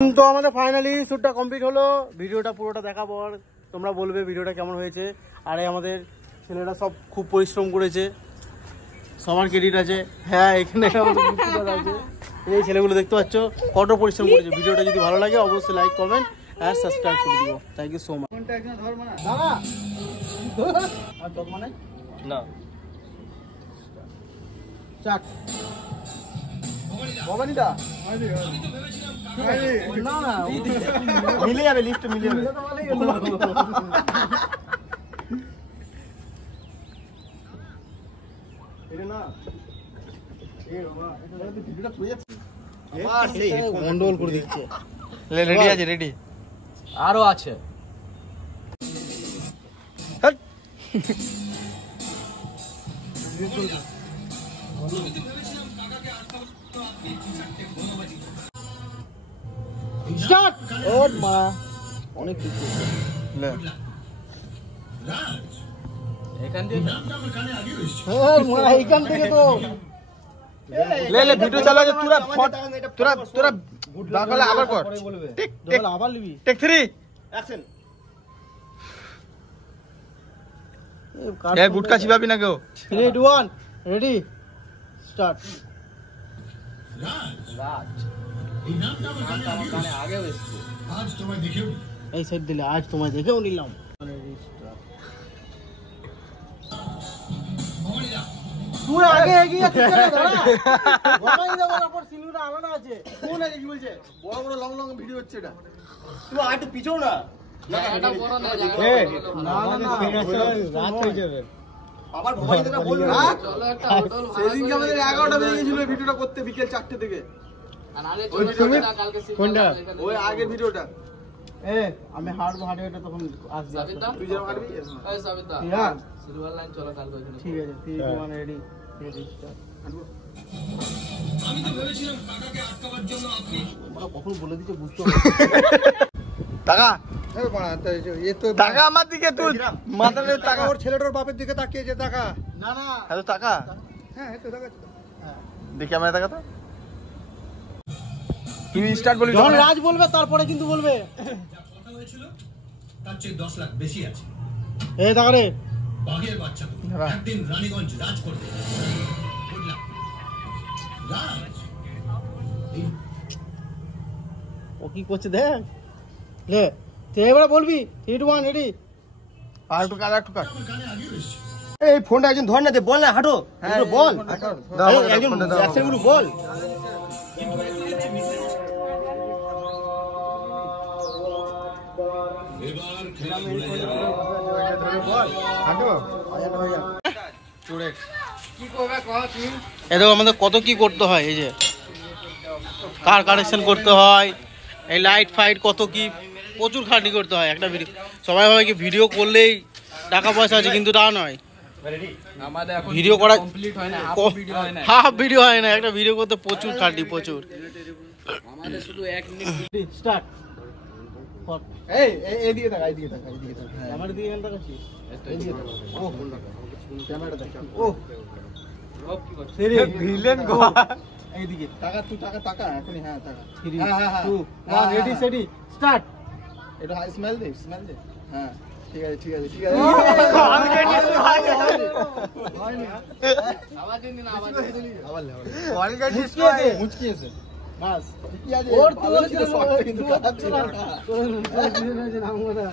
তো আমাদের finally শ্যুটটা complete হলো। ভিডিওটা পুরোটা দেখার পর তোমরা বলবে ভিডিওটা কেমন হয়েছে। আর আমাদের ছেলেরা সব খুব পরিশ্রম করেছে, সবার ক্রেডিট আছে। হ্যাঁ, এখানে আছে, এই ছেলেগুলো দেখতে পাচ্ছ কত পরিশ্রম করেছে। ভিডিওটা যদি ভালো লাগে অবশ্যই লাইক, কমেন্ট আর সাবস্ক্রাইব করে দিও। Thank you so much. না চাক ভবানীদা না না মিলে যাবে, লিফট মিলে যাবে। গন্ডগোল করে দিচ্ছে। রেডি আছে, রেডি আরো আছে। অনেক কিছু এখান থেকে তো ভিডিও চালা যে তোরা তোরা তোরা বাগালে আবার কর, টেক টেক আবার নিবি, টেক 3 অ্যাকশন। এ গুটকা চিবাবি না কেউ। 3 2 1 রেডি স্টার্ট। রাজ এই নামটা আমার কানে আগে এসেছে, আজ তোমায় দেখেও এই সেট দিলে, আজ তোমায় দেখেও নিলাম। তুই আগে এগিয়ে যাচ্ছিস না দাদা, গমাই না বলার পর সিলুটা আলাদা আছে। কোন আগে কি বলছে? বড় বড় লং লং ভিডিও হচ্ছে এটা, তুই আগে পিছও না। না এটা বড় না জায়গা, না না রাত হয়ে যাবে। আবার ভবানী দাদা বলবে না, চলো একটা হোটেল। সেদিন কি আমাদের 11টা বেজে গিয়েছিল ভিডিওটা করতে, বিকেল 4টে থেকে। আর আরে চলো না কালকে সিন, কোনটা ওই আগের ভিডিওটা। আমি হাঁটবো, হাঁটে এটা তখন আসবে। তুই যেমন হাঁটবি এই সাবিতা, হ্যাঁ সিলভার লাইন চলো কালকে ওখানে। ঠিক আছে 3 2 1 রেডি রেডি স্টার্ট। আমি তো বলেছিলাম কাকাকে আটকাবার জন্য আপনি কখন বলে দিতে বুঝতে হবে। টাকা এই বড়া এই তো টাকা আমার দিকে, তুই মাথাতে টাকা ওর ছেলেটার বাপের দিকে তাকিয়েছে। টাকা না না এত টাকা, হ্যাঁ এত টাকা। হ্যাঁ দেখি আমার টাকা তো তুমি স্টার্ট বলি, যখন রাজ বলবে তারপরে কিন্তু বলবে কথা হয়েছিল তার চেয়ে 10 লাখ বেশি আছে। এই টাকা রে বাঘের বাচ্চা, একদিন রানীগঞ্জ রাজ করবে। বুঝলাম রাজ ও কি করছে দেখ লে, তুই এবারে বলবি 3 2 1 রেডি। আর একটু কাজ, একটু কাজ। এই ফোনটা একজন ধর না, দে বল না, হাঁটো বল, একজন অ্যাকশন গুলো বল। আমাদের কত কি করতে হয়, এই যে কার কানেকশন করতে হয়, এই লাইট ফাইট কত কি, প্রচুর খাটনি করতে হয় একটা ভিডিও। সবাই ভাবে কি ভিডিও করলেই টাকা পয়সা আছে, কিন্তু তা নয়। ভিডিও করা হাফ ভিডিও হয় না, একটা ভিডিও করতে প্রচুর খাটনি, প্রচুর। আমাদের শুধু 1 মিনিট স্টার্ট। এই এইদিকে তাকা, এইদিকে তাকা, এইদিকে তাকা, আমার দিকে কেন তাকাচ্ছিস? এইদিকে তাকা। ও ক্যামেরাটা দেখ। ও কি করছিস? ভিলেন গো। এইদিকে তাকা, তুই তাকা, তাকা এখনি। হ্যাঁ তাকা। 3 2 1 রেডি সেটি স্টার্ট। এটা হাই স্মেল দে, স্মেল দে। হ্যাঁ ঠিক আছে ঠিক আছে ঠিক আছে। আওয়াজ দিন না, আওয়াজ দিলি আবার লে, আবার মুচকি আছে, মুচকি আছে বাস। কি আছে ওর তো শর্ট কিন্তু কথা ছিল না, তোর দিনে নাম বলা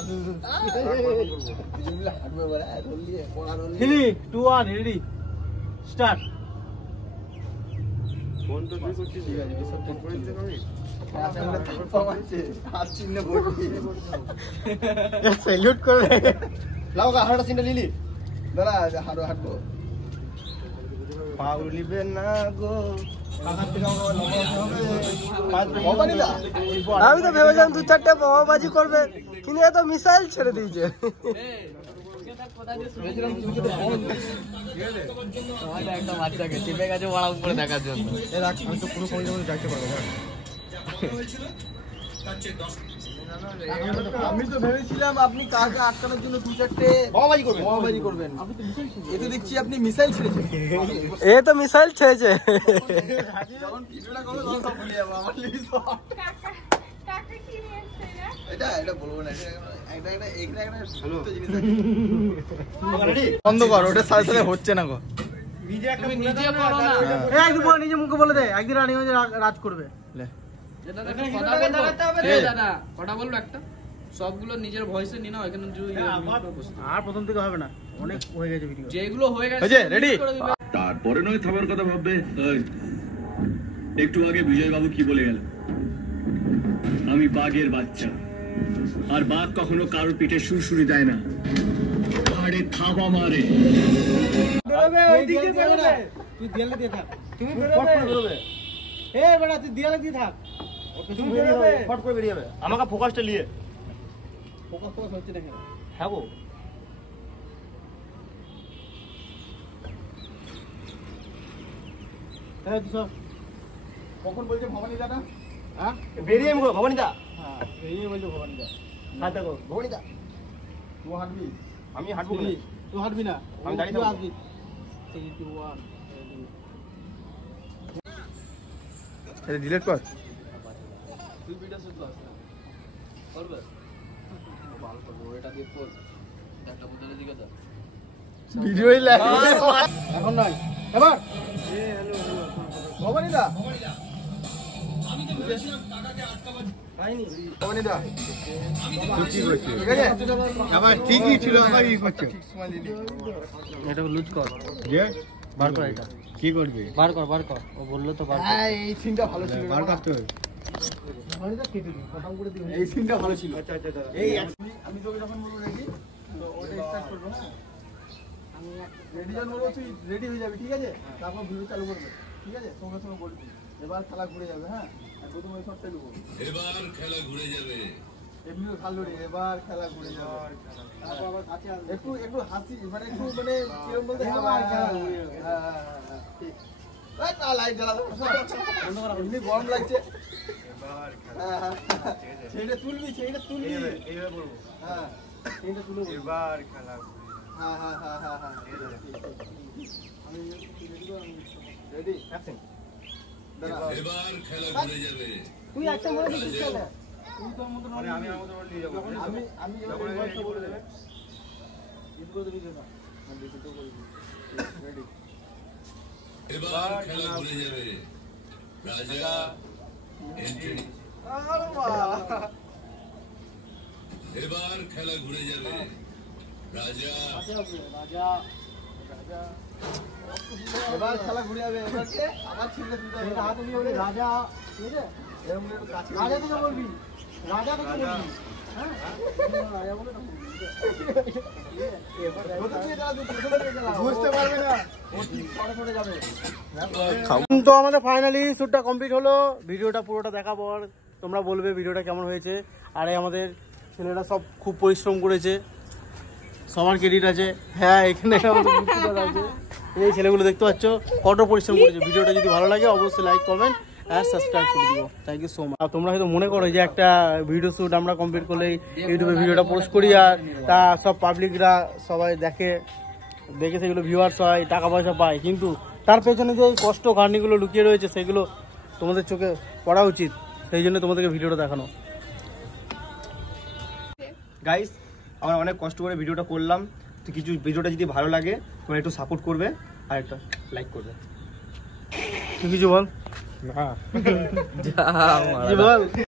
বিসমিল্লাহ হাঁটবে বড়া রোল দিয়ে কোনা রোল। 3 2 1 ready start. ফোন তো তুই করছিস, ঠিক আছে সব ফোন করে দিতে পারবি। আমরা তো পাওয়াচ্ছে হাত চিহ্ন বলবি, স্যালুট করে লাও গা। হাঁটা চিহ্ন লিলি দাঁড়া, হাঁটো হাঁটবো। পাউলিবে না গো, আমি তো ভেবেছিলাম 2-4টা বাবাবাজি করবে, কিন্তু এত মিসাইল ছেড়ে দিয়েছে। আমি তো ভেবেছিলাম আপনি কাকে আটকানোর জন্য 2-4টে বাবাবাজি করবেন। এ তো দেখছি আপনি মিসাইল ছেড়েছেন। এ তো মিসাইল ছেড়েছে। যখন ভিডিওটা করো তখন সব ভুলে যাবো আমার লিস্ট। বন্ধ কর, ওটার সাথে সাথে হচ্ছে না গো। নিজে মুখে বলে দেয় একদিন রানীগঞ্জে রাজ করবে। কথা বলবো একটা, সবগুলো নিজের ভয়েসে নিয়ে নাও, এখানে আর প্রথম থেকে হবে না, অনেক হয়ে গেছে ভিডিও, যেগুলো হয়ে গেছে রেডি। তারপরে নয় থামার কথা ভাববে। একটু আগে বিজয় বাবু কি বলে গেল, আমি বাঘের বাচ্চা, আর বাঘ কখনো কারোর পিঠে সুরসুরি দেয় না, পাহাড়ে থাবা মারে। তুই দেয়ালে দিয়ে থাক, তুমি বেরোবে। এই বেটা তুই দেয়ালে দিয়ে থাক, তুমি বেরোবে, ফট করে বেরিয়ে যাবে। আমাকে ফোকাসটা নিয়ে ফোকাস তো হচ্ছে না। হ্যাঁ গো, হ্যাঁ তুই সব কখন বলছে ভবানী দাদা? হ্যাঁ বেরিয়ে গো ভবানী দা। হ্যাঁ এই বলছো ভবানী দা। হাত দেখো ভবানী দা, তুই হাঁটবি, আমি হাঁটবো না। তুই হাঁটবি না, আমি দাঁড়িয়ে থাকবো। হাঁটবি। 3 2 1 এটা ডিলিট কর। তুই ভিডিও শুট করবে ভালো করবো, এটা দিয়ে তোর একটা বোতলের দিকে দাও। ভিডিওই লাগে এখন নয়, এবার ভবানী দা, ভবানী দা তুই কি করছিস? ঠিক আছে, আবার ঠিকই ছিল, আবার ই করছো। এটা লুজ কর, যে বার কর, এটা কি করবি? বার কর, ও বললো তো বার কর। এই সিনটা ভালো ছিল, বার করতে হবে। এই সিনটা ভালো ছিল। আচ্ছা আচ্ছা, এই আমি তোকে যখন বলবো রেডি, তো ওটা স্টার্ট করবো। হ্যাঁ, আমি রেডি যখন বলবো তুই রেডি হয়ে যাবি, ঠিক আছে? তারপর ভিডিও চালু করবে, ঠিক আছে? সঙ্গে সঙ্গে বলবি এবার খেলা ঘুরে যাবে। হ্যাঁ, আর প্রথম ওই শটটা দেবো, এবার খেলা ঘুরে যাবে। এমনিও খাল ধরে এবার খেলা ঘুরে যাবে। তারপর আবার কাছে আসবে, একটু একটু হাসি, মানে একটু মানে কিরকম বলতে, এবার খেলা ঘুরে যাবে। হ্যাঁ হ্যাঁ হ্যাঁ, ঠিক। এই তা লাইট জ্বালা দাও, এমনি গরম লাগছে। সেইটা তুলবি, সেইটা তুলবি, এইভাবে বলবো। হ্যাঁ, সেইটা তুলে বলবো, এবার খেলা ঘুরে যাবে। হ্যাঁ হ্যাঁ হ্যাঁ হ্যাঁ হ্যাঁ, আমি রেডি, অ্যাকশন। এবার খেলা ঘুরে যাবে। তুই একটা বলে দিস না, তুই তোর মতো মানে আমি আমার মতো নিয়ে যাব। আমি যখন ভয়েসটা বলে দেবে, ইন করে দিবি না, আমি দেখে তো বলবি। রেডি, এবার খেলা ঘুরে যাবে। রাজা এন্ট্রি। আরে বাহ, এবার খেলা ঘুরে যাবে। রাজা রাজা রাজা এবার খেলা ঘুরে যাবে। এবার কে আবার ছিলতে দিতে হবে, হাত দিয়ে বলে রাজা, ঠিক আছে? এরকম একটু কাছে রাজা থেকে বলবি, রাজা থেকে বলবি। হ্যাঁ, রাজা বলে না, বুঝতে পারবে না, তো আমাদের ফাইনালি শ্যুটটা কমপ্লিট হলো। ভিডিওটা পুরোটা দেখার পর তোমরা বলবে ভিডিওটা কেমন হয়েছে। আর এই আমাদের ছেলেরা সব খুব পরিশ্রম করেছে, সবার ক্রেডিট আছে। হ্যাঁ, এখানে আমাদের মুক্তিদার আছে। এই ছেলেগুলো দেখতে পাচ্ছ কত পরিশ্রম করেছে। ভিডিওটা যদি ভালো লাগে অবশ্যই লাইক কমেন্ট আর সাবস্ক্রাইব করে দিও। Thank you so much. আর তোমরা হয়তো মনে করো যে একটা ভিডিও শ্যুট আমরা কমপ্লিট করলেই ইউটিউবে ভিডিওটা পোস্ট করি আর তা সব পাবলিকরা সবাই দেখে সেগুলো ভিউয়ার্স হয়, টাকা পয়সা পায়, কিন্তু তার পেছনে যে কষ্ট খাটনিগুলো লুকিয়ে রয়েছে সেগুলো তোমাদের চোখে পড়া উচিত। সেই জন্য তোমাদেরকে ভিডিওটা দেখানো। গাইস, আমরা অনেক কষ্ট করে ভিডিওটা করলাম, তো কিছু ভিডিওটা যদি ভালো লাগে তোমরা একটু সাপোর্ট করবে আর একটা লাইক করবে। তুই কিছু বল। না, বল।